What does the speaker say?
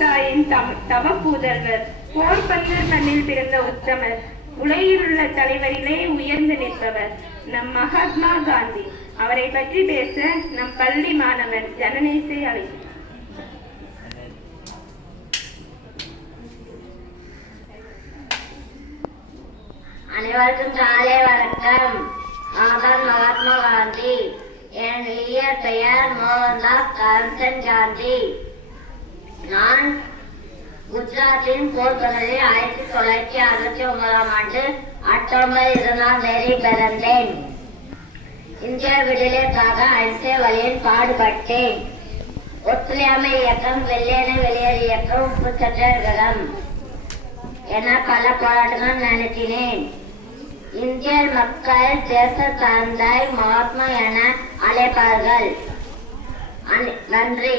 தாயின் தவப்பூதல்வர், போர்பந்தர் மண்ணில் பிறந்த உத்தமர், உலகிலுள்ள தலைவரிலே உயர்ந்து நிற்பவர் நம் மகாத்மா காந்தி. அவரை பற்றி பேச நம் பள்ளி மாணவன் ஜனநேசை அழைக்கிறேன். அனைவருக்கும் காலை வணக்கம். நான் மகாத்மா காந்தி. என் பெயர் மோகன்தாஸ் கரம்சந்த் காந்தி. நான் குஜராத்தின் போர்பந்தரில் 1969ஆம் ஆண்டு அக்டோபர் 20ஆம் தேதி பிறந்தேன். இந்திய விடுதலைக்காக அகிம்சை வழியில் பாடுபட்டேன். ஒத்துழையாமை இயக்கம், வெள்ளையனை வெளியேறு இயக்கம், உப்பு சத்தியாகிரகம் என பல போராட்டங்கள் நடத்தினேன். இந்திய மக்கள் தேச தந்தை மகாத்மா என அழைப்பார்கள். நன்றி.